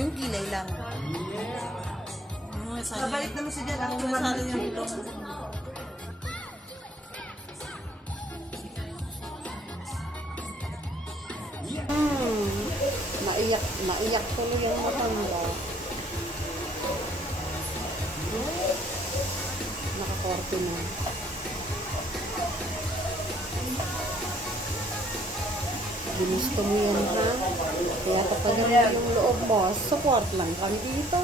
Yung kilay lang. Nabalik naman siya dyan. Ang Masali yung ilong. Naiyak tuloy yung matanda. Nakakorte na. Ginusto mo yun, ha? Kaya kapag ganun yung loob mo, support lang kami dito.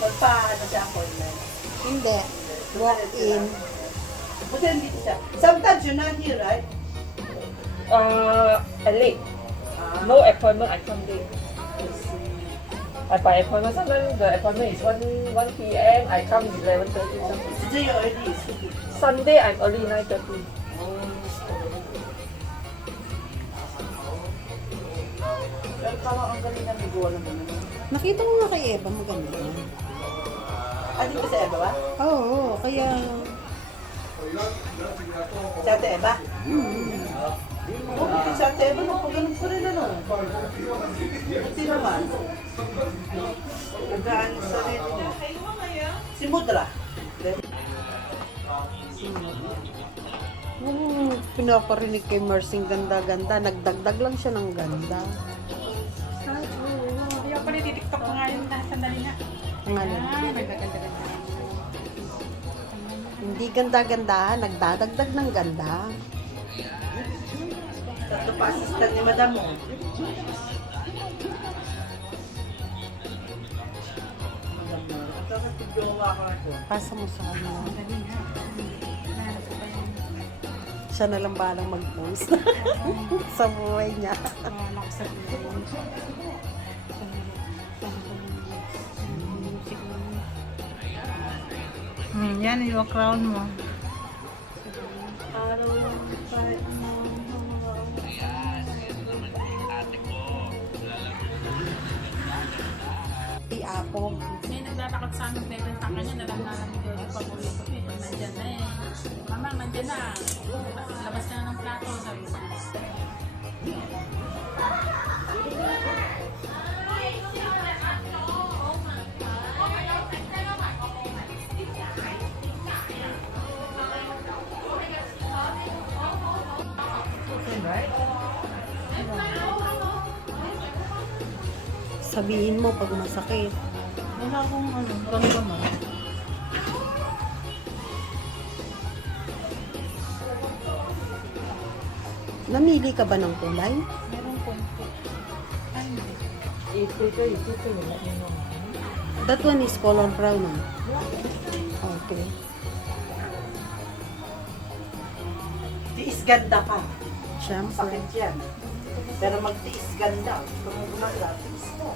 Magpaano siya appointment. Hindi. Walk in. Buti nandito siya. Sometimes you're not here, right? Late. No appointment, I come late. I buy appointment. Sometimes the appointment is 1 p.m. I come 11:30. Today you're early. Sunday I'm early 9:30. Pero parang ang galing na nagawa naman. Nakita mo nga kay Eva, maganda. Dito sa Eva ba? Oo, kaya... Sa Ate Eva? Oo, sa Ate Eva, napagaling pa rin ano. Kasi naman, nagaan sa rin niya. Si Mudra. Pinaparinig kay Mercy ganda-ganda. Nagdagdag lang siya ng ganda. Hindi ako pala titiktok ko nga yun na sandali na. Ang ano? Magaganda-ganda. Hindi ganda-ganda, nagdadagdag ng ganda. Tatlo pa assistant ni Madam mo. Dapat jowa ka ako. Pasa mo sa kanya. Sandali nga. Nahanap ko pa yun. Siya na lang balang mag-post sa buhay niya. Lakas sa buhay. Yan, yung crown mo. Araw lang kahit Si Apo. May nagtatakot sa amin, bebenta ka niya, nalamnamin ko yung pag-uwi ko. Pag nandyan na eh. Mama, nandyan na. Labas ka na ng plato, sabi ko. Sabihin mo pag masakit. Wala akong ano, gamgaman. Namili ka ba ng kulay? Meron konti. Ay, hindi. That one is color brown. Okay. tiis ganda ka. Siyempre. Sakit yan. Pero magtiis ganda. Kung gumanda, tiis mo.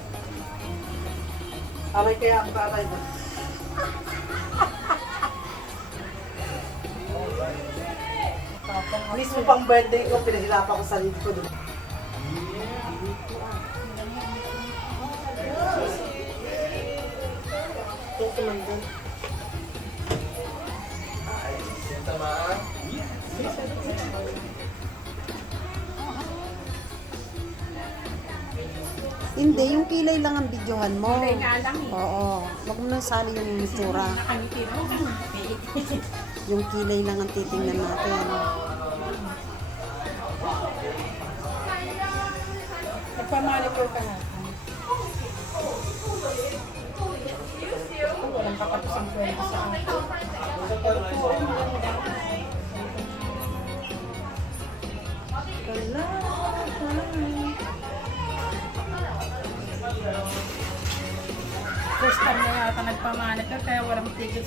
Aray kaya ang karay mo. Mismo pang birthday ko, pinahirapan ko sarili ko doon. Ito naman doon. Hindi, yung kilay lang ang videohan mo. Kulay nga lang eh. Oo. Huwag mo nang sali yung itsura. Nakangiti na. Yung kilay lang ang titingnan natin. Nagpamanicure ka na. Walang kapatid ang kwento sa akin. First time na yata nagpamanicure kaya walang tigil.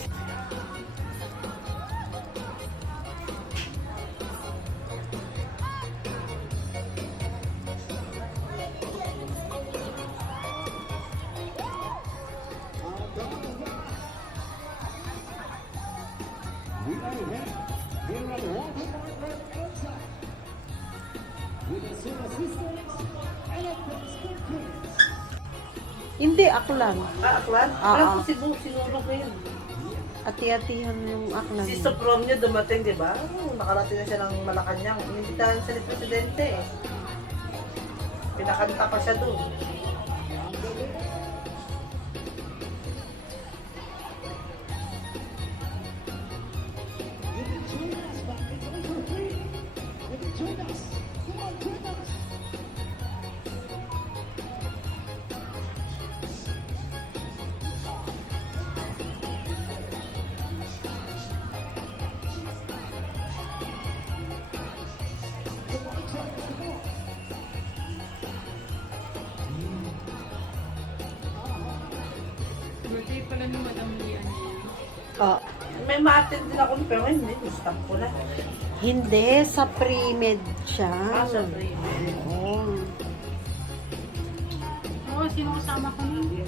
Hindi, aklan. Aklan? Ah, Alam ah. ko si Bu, sinulog na yun. Ati-atihan yung aklan. Si Soprom niya dumating, di ba? Nakarating na siya ng Malacanang. Inimbitahan siya ni Presidente eh. Pinakanta pa siya doon. favorite pala ni Madam Lian. Oh, May ma-attend din ako, pero hindi. Gusto ko na. hindi, sa pre-med siya. Sa premium. Oo. Oo, sino kasama ko nun? Hindi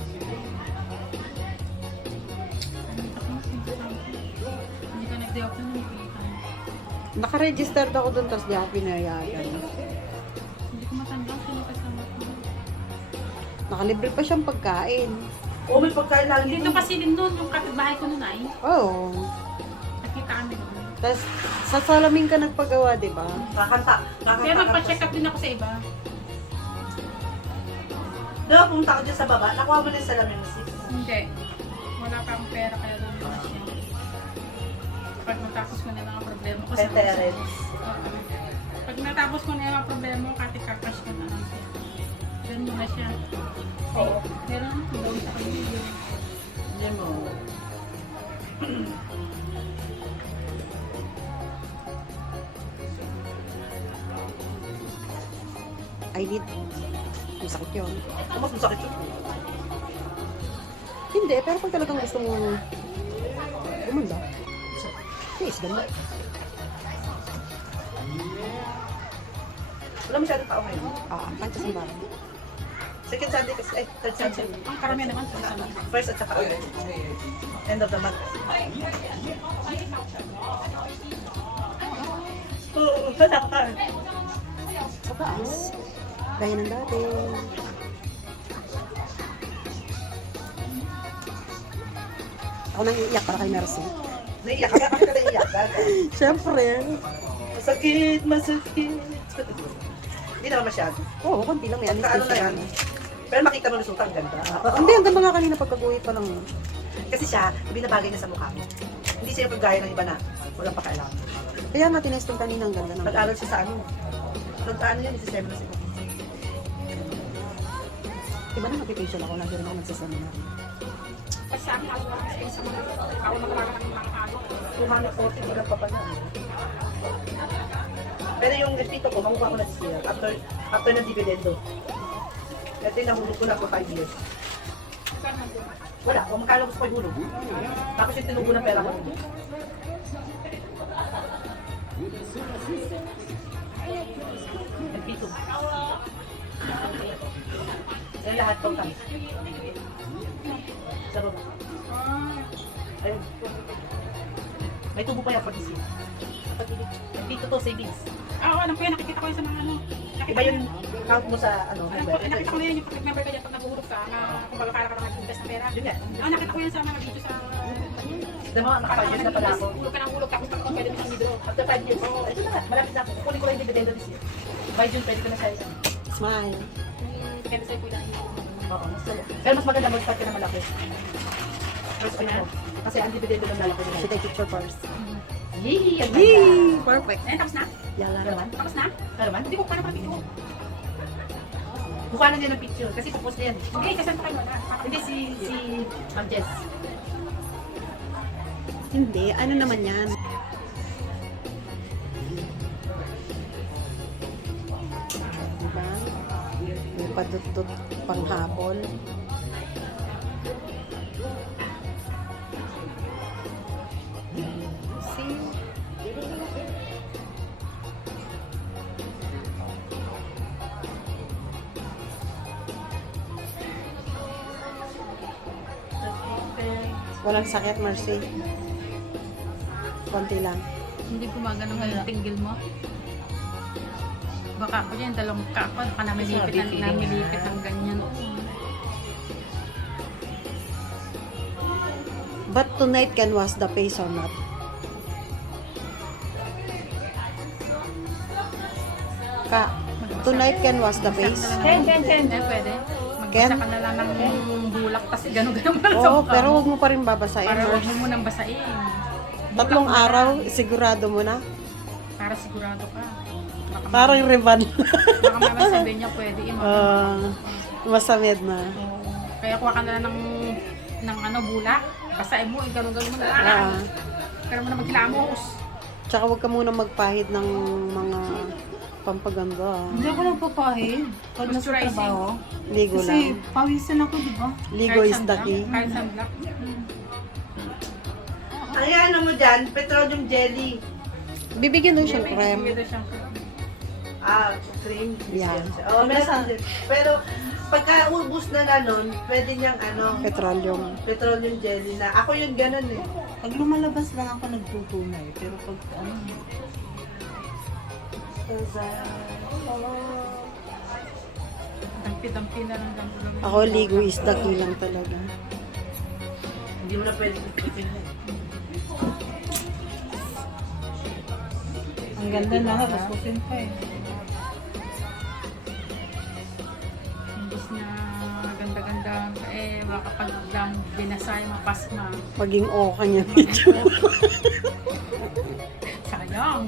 ka nag-day off nun, nakikita mo. Naka-registered ako doon, tapos di ako pinayagan. Hindi ko matandaan sino kasama ko. Nakalibre pa siyang pagkain. Oo, may pagkain lagi. Dito kasi din doon, yung kapitbahay ko nun ay. Oo. Nakita kami doon. Tapos, sa salamin ka nagpagawa, di ba? Kakanta. Kaya nagpa-check up din ako sa iba. Diba, pumunta ko dyan sa baba. Nakuha mo na yung salamin mo, sis. Hindi. Wala pa akong pera kaya doon na siya. Pag natapos ko na yung mga problema ko sa Veterans. Oo. Pag natapos ko na yung mga problema ko, kati-kakash ko na lang siya. Doon muna siya. Oo. Meron akong gawin sa kanila. Hindi mo. I need... Masakit yun. Mas masakit yun. Hindi, pero pag talagang gusto mo gumanda, yes, ganda. Wala masyadong tao ngayon. Kahit sa simbahan. Second Sunday kasi, ay, third Sunday. Ang karamihan naman sa sana. First at saka end of the month. Oo, nasaktan. Sa taas. Gaya ng dati. Ako nang iiyak para kay Mercy. Naiiyak ka, bakit ka naiiyak ka? Siyempre. Masakit, masakit. Hindi naman masyado. Oo, konti lang may Ano na anesthesia. yan? Pero makita mo resulta, ang ganda. Hindi, ang ganda nga kanina pagkaguhit pa lang. Kasi siya, binabagay niya sa mukha mo. Hindi siya paggaya ng iba na walang pakialam. Kaya nga tinesting kanina ang ganda ng... Nag-aral siya sa ano. Nag-ano yun, sa seminar siya. Iba na nag-facial ako, lagi rin ako nagsaseminar. Kasi sa akin, ako kasi sa mga ako magkakaroon ng mga ano. 240, wala pa pa na. Pero yung dito ko, makuha ko na siya after ng dividendo. Ito yung nahulog ko na for 5 years. Wala, kung makala gusto ko yung hulog. Tapos yung tinubo ng pera ko. Nagpito. Yan lahat pang kami. Sa baba. Ayun. May tubo pa yung pag-isip. Dito to, savings. Oo, alam ko yan, nakikita ko yan sa mga ano. Iba yung count mo sa ano. Alam ko, nakita ko na yan yung pag-member ka dyan pag naguhulog ka na kung baga para ka lang nag-invest ng pera. Yun nga. Oo, nakita ko yan sa mga video sa... Dama, nakapag-years na pala ako. Hulog ka ng hulog ka kung pwede mo siyang withdraw. After 5 years, oh, ito na, malapit na ako. Kunin ko lang yung dividendo this year. By June, pwede ko na siya. Smile. Depende sa'yo po lang. Oo, pero mas maganda mag-start ka na malaki. First ano, kasi ang dividendo ng lalaki nila. Should I picture first? Yee! Ang ganda! Yay! Perfect. Eh, tapos na? Yala. Ano naman? Tapos na? Ano naman? Hindi ko paano pala video. Mukha na niya ng picture, kasi tapos na yan. Hindi, kasi pa kayo wala. Hindi si Ma'am Jess. Hindi, ano naman yan? Diba? May padutut panghapon. See? Walang sakit, Mercy. Konti lang. Hindi gumagano yung tinggil mo. Baka ako dyan, dalawang kako, baka namilipit ng ganyan. But tonight can wash the face or not? Tonight can wash the face? Ken. Pwede. Ken? Magbasa ka na lang ng bulak, kasi gano'n-gano'n pa sa Oo, mukha pero mo. huwag mo pa rin babasahin. Para huwag Mercy. mo munang basain. 3 araw, sigurado mo na. Para sigurado ka. Baka Parang Revan. baka mamaya sabihin niya pwede. Masamid na. Kaya kuha ka na lang ng ano, bulak. Basahin mo, gano'n-gano'n mo na. Ah. Pero mo na maghilamos. Tsaka huwag ka muna magpahid ng mga Pampaganda. Hindi ako nagpapahid. Pag nasa Moisturizing. trabaho. Ligo Kasi lang. pawisan ako, di ba? Ligo is the key. Kahit sunblock. Ay, ano mo dyan? Petroleum jelly. Bibigyan daw siyang krem. Bigyan daw siyang cream. Cream. Yeah. Oh, meron din. Pero, pagka ubus na nun, pwede niyang Petroleum. petroleum jelly na. Ako yung ganun eh. Pag lumalabas lang ako nagtutunay. Pero pag Dampi-dampi na lang lang. Ako, ligo is the key lang talaga. Hindi mo na pwede ikutin mo. ang ganda na, kasusin pa eh. Imbis na ganda-ganda, baka pag lang binasay, mapasma. Maging okay niya medyo. Sayang.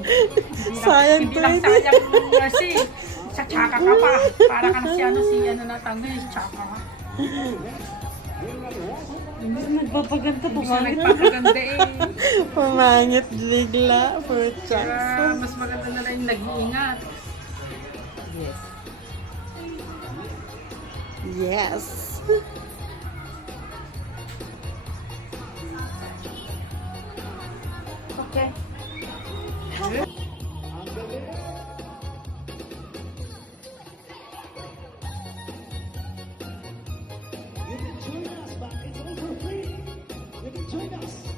Sayang Hindi lang to, sayang kasi. Tsaka ka pa. Para ka na si na tanggay, tsaka ka. Hindi nagpapaganda, Hindi siya pumangit. nagpapaganda eh. Pumangit bigla. For Kaya chance. mas maganda na lang yung nag-iingat. Yes. Yes. Okay. You can join us, but it's all for free. You can join us.